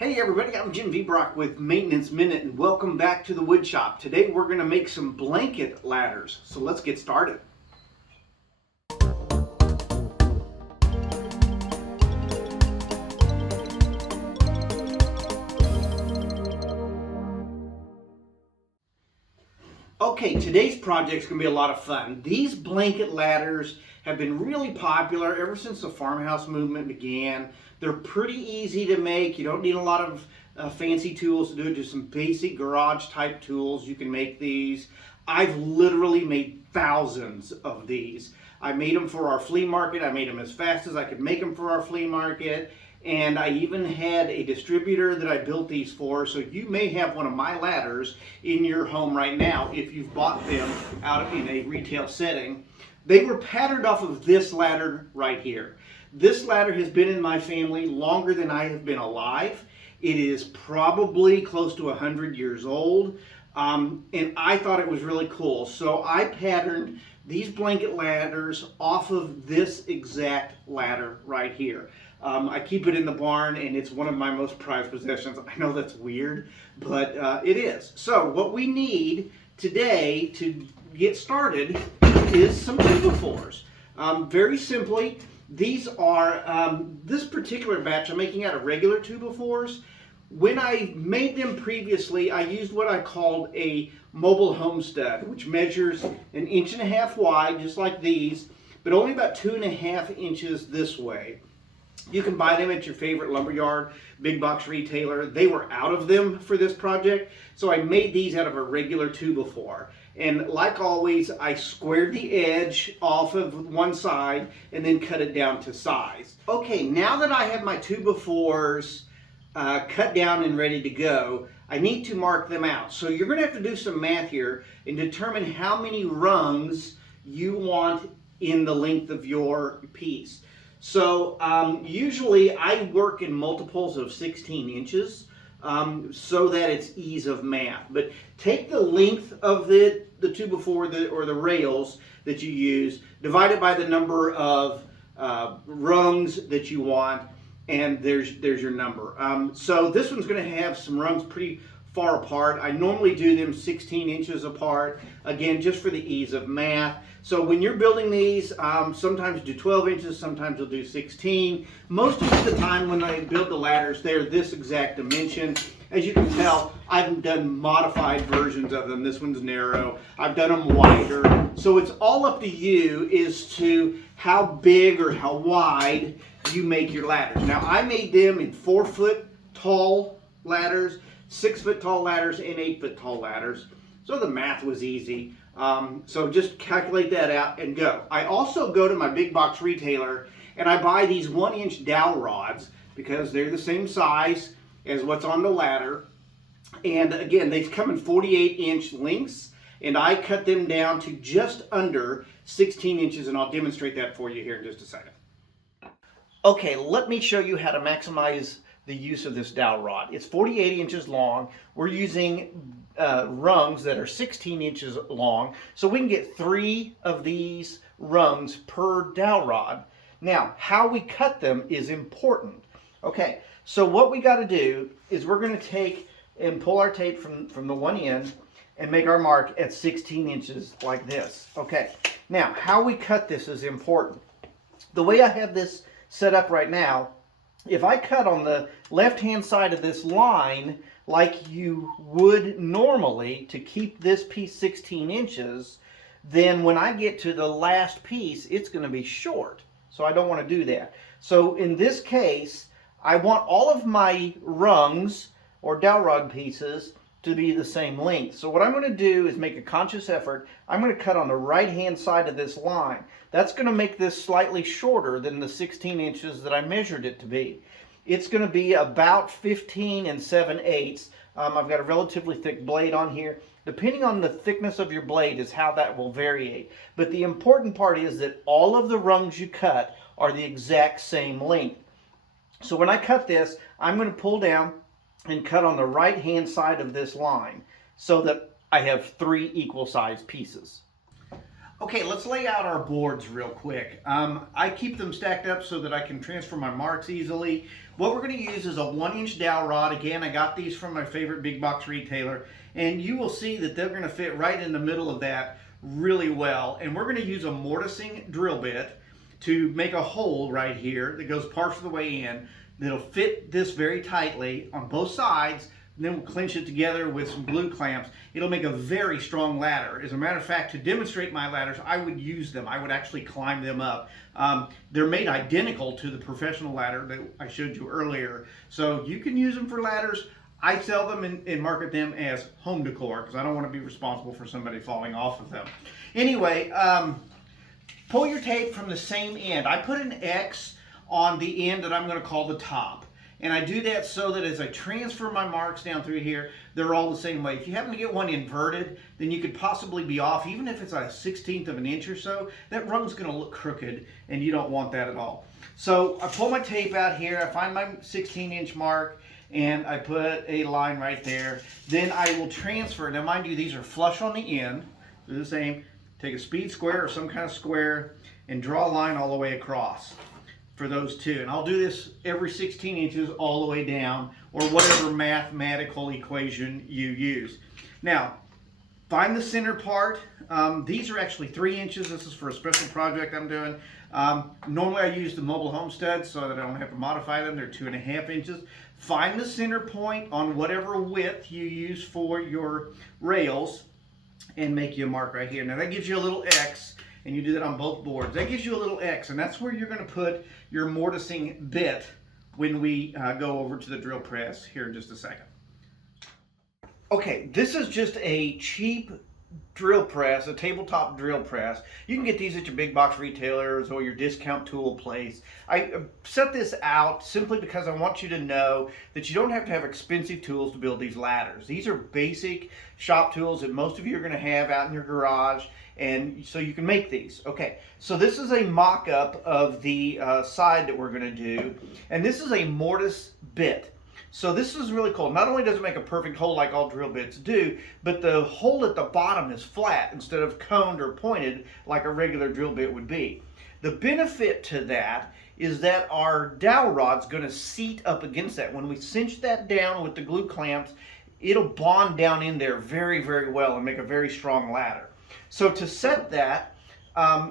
Hey everybody, I'm Jim Viebrock with Maintenance Minute and welcome back to the wood shop. Today we're going to make some blanket ladders, so let's get started. Okay, today's project is going to be a lot of fun. These blanket ladders have been really popular ever since the farmhouse movement began. They're pretty easy to make. You don't need a lot of fancy tools to do it. Just some basic garage type tools. You can make these. I've literally made thousands of these. I made them for our flea market. I made them as fast as I could make them for our flea market. And I even had a distributor that I built these for, so you may have one of my ladders in your home right now if you've bought them out in a retail setting. They were patterned off of this ladder right here. This ladder has been in my family longer than I have been alive. It is probably close to 100 years old, and I thought it was really cool. So I patterned these blanket ladders off of this exact ladder right here. I keep it in the barn and it's one of my most prized possessions. I know that's weird, but it is. So what we need today to get started is some 2x4s. Very simply, these are, this particular batch I'm making out of regular 2x4s. When I made them previously, I used what I called a mobile homestead, which measures 1.5 inches wide, just like these, but only about 2.5 inches this way. You can buy them at your favorite lumberyard, big box retailer. They were out of them for this project, so I made these out of a regular 2x4. And like always, I squared the edge off of one side and then cut it down to size. Okay, now that I have my 2x4s cut down and ready to go, I need to mark them out. So you're going to have to do some math here and determine how many rungs you want in the length of your piece. So usually I work in multiples of 16 inches so that it's ease of math. But take the length of the 2x4 or the rails that you use, divide it by the number of rungs that you want, and there's your number. So this one's going to have some rungs pretty far apart. I normally do them 16 inches apart, again, just for the ease of math. So when you're building these, sometimes do 12 inches, sometimes you'll do 16. Most of the time when I build the ladders, they're this exact dimension. As you can tell, I've done modified versions of them. This one's narrow. I've done them wider. So it's all up to you as to how big or how wide you make your ladders. Now I made them in 4-foot tall ladders, 6-foot tall ladders, and 8-foot tall ladders. So the math was easy. So just calculate that out and go. I also go to my big box retailer and I buy these 1-inch dowel rods because they're the same size as what's on the ladder. And again, they come in 48-inch lengths, and I cut them down to just under 16 inches, and I'll demonstrate that for you here in just a second. Okay, let me show you how to maximize the use of this dowel rod. It's 48 inches long. We're using rungs that are 16 inches long, so we can get 3 of these rungs per dowel rod. Now, how we cut them is important. Okay, so what we got to do is we're going to take and pull our tape from the one end and make our mark at 16 inches like this. Okay, now how we cut this is important. The way I have this set up right now, if I cut on the left-hand side of this line like you would normally to keep this piece 16 inches, then when I get to the last piece, it's going to be short. So I don't want to do that. So in this case, I want all of my rungs or dowel rod pieces to be the same length. So what I'm going to do is make a conscious effort. I'm going to cut on the right-hand side of this line. That's going to make this slightly shorter than the 16 inches that I measured it to be. It's going to be about 15 7/8. I've got a relatively thick blade on here. Depending on the thickness of your blade is how that will vary. But the important part is that all of the rungs you cut are the exact same length. So when I cut this, I'm going to pull down and cut on the right-hand side of this line so that I have 3 equal-sized pieces. Okay, let's lay out our boards real quick. I keep them stacked up so that I can transfer my marks easily. What we're going to use is a 1-inch dowel rod. Again, I got these from my favorite big box retailer, and you will see that they're going to fit right in the middle of that really well. And we're going to use a mortising drill bit to make a hole right here that goes part of the way in. That'll fit this very tightly on both sides. And then we'll clinch it together with some glue clamps. It'll make a very strong ladder. As a matter of fact, to demonstrate my ladders, I would use them. I would actually climb them up. They're made identical to the professional ladder that I showed you earlier. So you can use them for ladders. I sell them and market them as home decor because I don't want to be responsible for somebody falling off of them. Anyway, pull your tape from the same end. I put an X on the end that I'm going to call the top. And I do that so that as I transfer my marks down through here, they're all the same way. If you happen to get one inverted, then you could possibly be off. Even if it's a 1/16 of an inch or so, that rung's going to look crooked, and you don't want that at all. So I pull my tape out here, I find my 16-inch mark, and I put a line right there. Then I will transfer. Now mind you, these are flush on the end. Do the same. Take a speed square or some kind of square and draw a line all the way across for those two. And I'll do this every 16 inches all the way down, or whatever mathematical equation you use. Now, find the center part. These are actually 3 inches. This is for a special project I'm doing. Normally I use the mobile home studs so that I don't have to modify them. They're 2.5 inches. Find the center point on whatever width you use for your rails and make you a mark right here. Now that gives you a little X, and you do that on both boards. That gives you a little X, and that's where you're going to put your mortising bit when we go over to the drill press here in just a second. Okay, this is just a cheap drill press, a tabletop drill press. You can get these at your big box retailers or your discount tool place. I set this out simply because I want you to know that you don't have to have expensive tools to build these ladders. These are basic shop tools that most of you are going to have out in your garage, and so you can make these. Okay, so this is a mock-up of the side that we're going to do, and this is a mortise bit. So this is really cool. Not only does it make a perfect hole like all drill bits do, but the hole at the bottom is flat instead of coned or pointed like a regular drill bit would be. The benefit to that is that our dowel rod's going to seat up against that. When we cinch that down with the glue clamps, it'll bond down in there very, very well and make a very strong ladder. So to set that,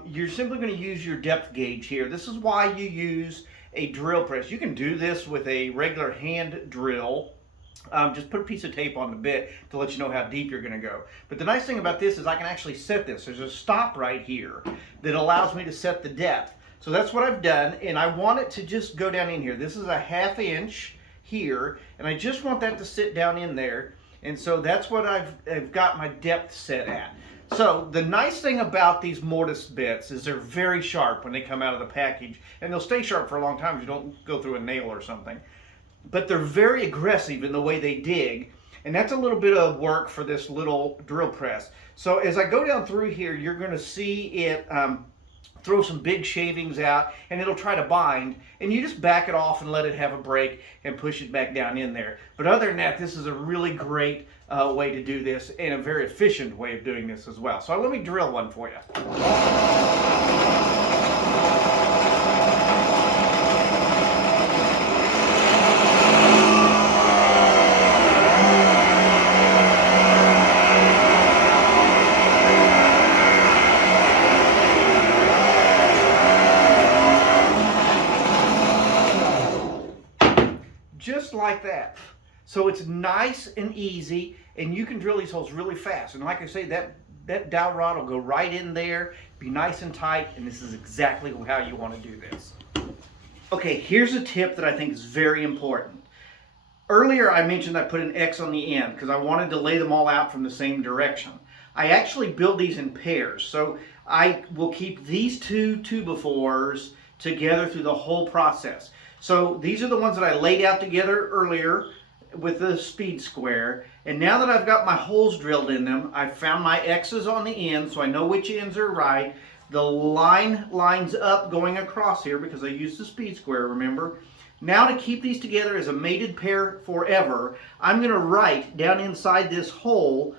you're simply going to use your depth gauge here. This is why you use a drill press. You can do this with a regular hand drill. Just put a piece of tape on the bit to let you know how deep you're going to go. But the nice thing about this is I can actually set this. There's a stop right here that allows me to set the depth. So that's what I've done, and I want it to just go down in here. This is a 1/2 inch here, and I just want that to sit down in there. And so that's what I've got my depth set at. So the nice thing about these mortise bits is they're very sharp when they come out of the package, and they'll stay sharp for a long time if you don't go through a nail or something. But they're very aggressive in the way they dig, and that's a little bit of work for this little drill press. So as I go down through here, you're going to see it throw some big shavings out, and it'll try to bind, and you just back it off and let it have a break and push it back down in there. But other than that, this is a really great way to do this, and a very efficient way of doing this as well. So let me drill one for you. Just like that. So it's nice and easy, and you can drill these holes really fast. And like I say, that dowel rod will go right in there, be nice and tight, and this is exactly how you want to do this. Okay, here's a tip that I think is very important. Earlier I mentioned I put an X on the end because I wanted to lay them all out from the same direction. I actually build these in pairs, so I will keep these two 2x4s together through the whole process. So these are the ones that I laid out together earlier with the speed square, and now that I've got my holes drilled in them, I've found my X's on the end so I know which ends are right. The line lines up going across here because I used the speed square, remember? Now to keep these together as a mated pair forever, I'm going to write down inside this hole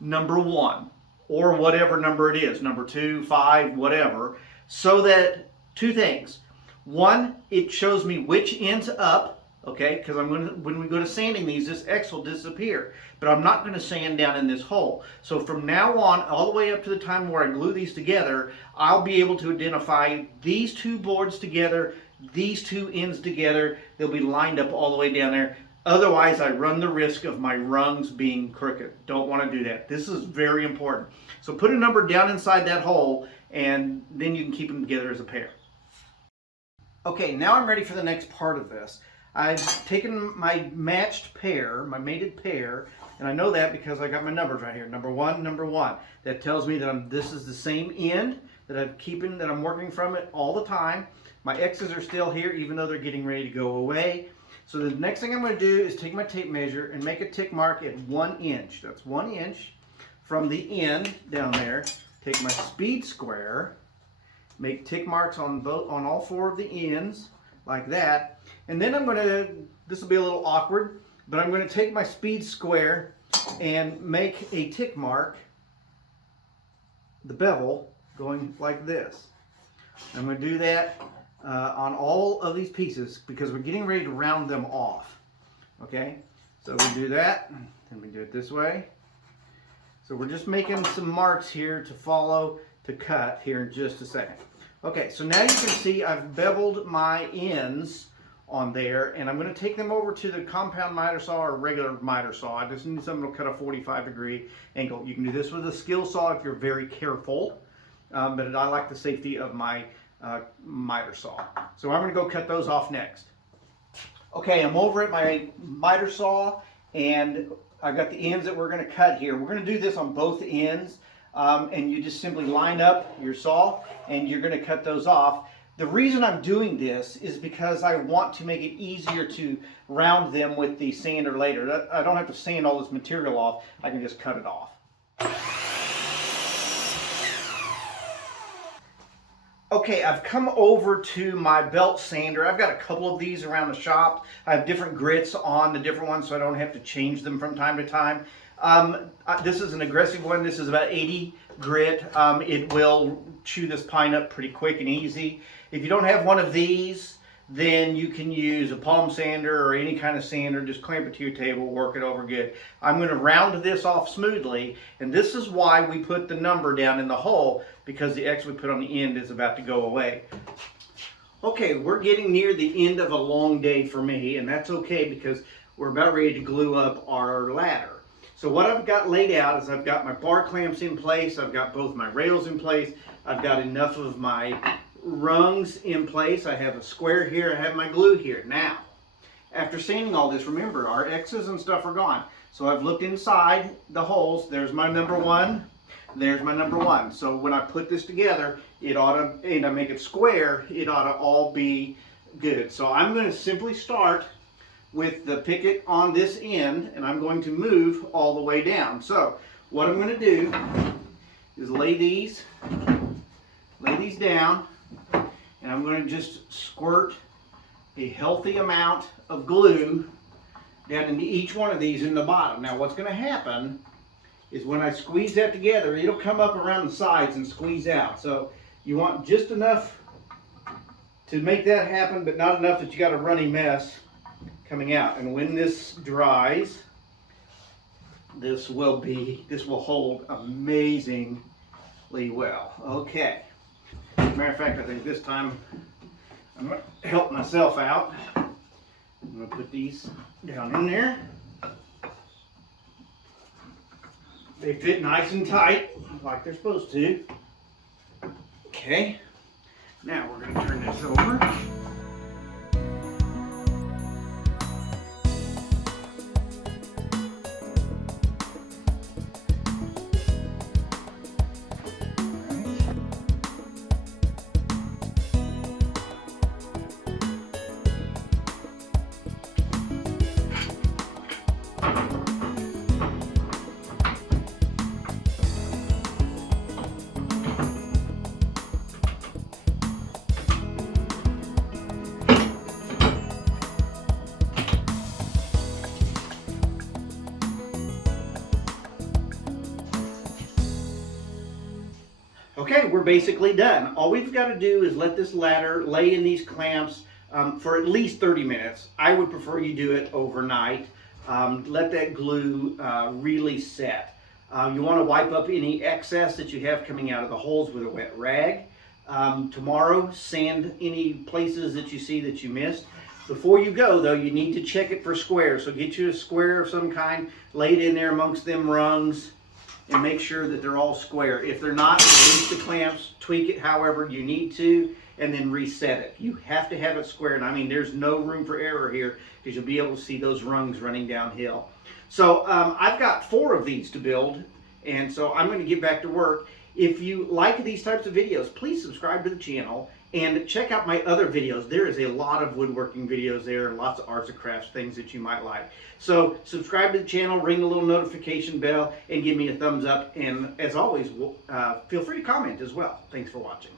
number 1. or whatever number it is, number 2, 5, whatever, so that two things. One, it shows me which end's up, okay, because when we go to sanding these, this X will disappear. But I'm not going to sand down in this hole. So from now on, all the way up to the time where I glue these together, I'll be able to identify these two boards together, these two ends together. They'll be lined up all the way down there. Otherwise, I run the risk of my rungs being crooked. Don't want to do that. This is very important. So put a number down inside that hole, and then you can keep them together as a pair. Okay, now I'm ready for the next part of this. I've taken my matched pair, my mated pair, and I know that because I got my numbers right here. Number 1, number 1. That tells me that this is the same end that I'm working from it all the time. My X's are still here even though they're getting ready to go away. So the next thing I'm going to do is take my tape measure and make a tick mark at 1 inch. That's 1 inch from the end down there. Take my speed square, make tick marks on all 4 of the ends like that. And then this will be a little awkward, but I'm going to take my speed square and make a tick mark, the bevel, going like this. I'm going to do that on all of these pieces because we're getting ready to round them off. Okay, so we do that, and we do it this way. So we're just making some marks here to follow, to cut here in just a second. Okay, so now you can see I've beveled my ends on there, and I'm going to take them over to the compound miter saw or regular miter saw. I just need something to cut a 45-degree angle. You can do this with a skill saw if you're very careful, but I like the safety of my miter saw. So I'm going to go cut those off next. Okay, I'm over at my miter saw, and I've got the ends that we're going to cut here. We're going to do this on both ends, and you just simply line up your saw, and you're going to cut those off. The reason I'm doing this is because I want to make it easier to round them with the sander later. I don't have to sand all this material off. I can just cut it off. Okay, I've come over to my belt sander. I've got a couple of these around the shop. I have different grits on the different ones so I don't have to change them from time to time. This is an aggressive one. This is about 80 grit. It will chew this pine up pretty quick and easy. If you don't have one of these, then you can use a palm sander or any kind of sander. Just clamp it to your table, work it over good. I'm going to round this off smoothly, and this is why we put the number down in the hole, because the X we put on the end is about to go away. Okay, we're getting near the end of a long day for me, and that's okay because we're about ready to glue up our ladder. So what I've got laid out is I've got my bar clamps in place, I've got both my rails in place, I've got enough of my rungs in place, I have a square here, I have my glue here. Now, after sanding all this, remember our X's and stuff are gone. So I've looked inside the holes, there's my number 1, there's my number 1. So when I put this together, it ought to, and I make it square, it ought to all be good. So I'm going to simply start with the picket on this end, and I'm going to move all the way down. So what I'm going to do is lay these down, and I'm going to just squirt a healthy amount of glue down into each one of these in the bottom. Now what's going to happen is when I squeeze that together, it'll come up around the sides and squeeze out. So you want just enough to make that happen, but not enough that you got a runny mess coming out. And when this dries, this will hold amazingly well. Okay. Matter of fact, I think this time I'm going to help myself out. I'm going to put these down in there. They fit nice and tight, like they're supposed to. Okay. Now we're going to turn this over. Okay, we're basically done. All we've got to do is let this ladder lay in these clamps for at least 30 minutes. I would prefer you do it overnight. Let that glue really set. You want to wipe up any excess that you have coming out of the holes with a wet rag. Tomorrow, sand any places that you see that you missed. Before you go, though, you need to check it for squares. So get you a square of some kind, lay it in there amongst them rungs, and make sure that they're all square. If they're not, release the clamps, tweak it however you need to, and then reset it. You have to have it square, and I mean, there's no room for error here because you'll be able to see those rungs running downhill. So I've got 4 of these to build, and so I'm going to get back to work. If you like these types of videos, please subscribe to the channel and check out my other videos. There is a lot of woodworking videos there, and lots of arts and crafts, things that you might like. So subscribe to the channel, ring the little notification bell, and give me a thumbs up. And as always, feel free to comment as well. Thanks for watching.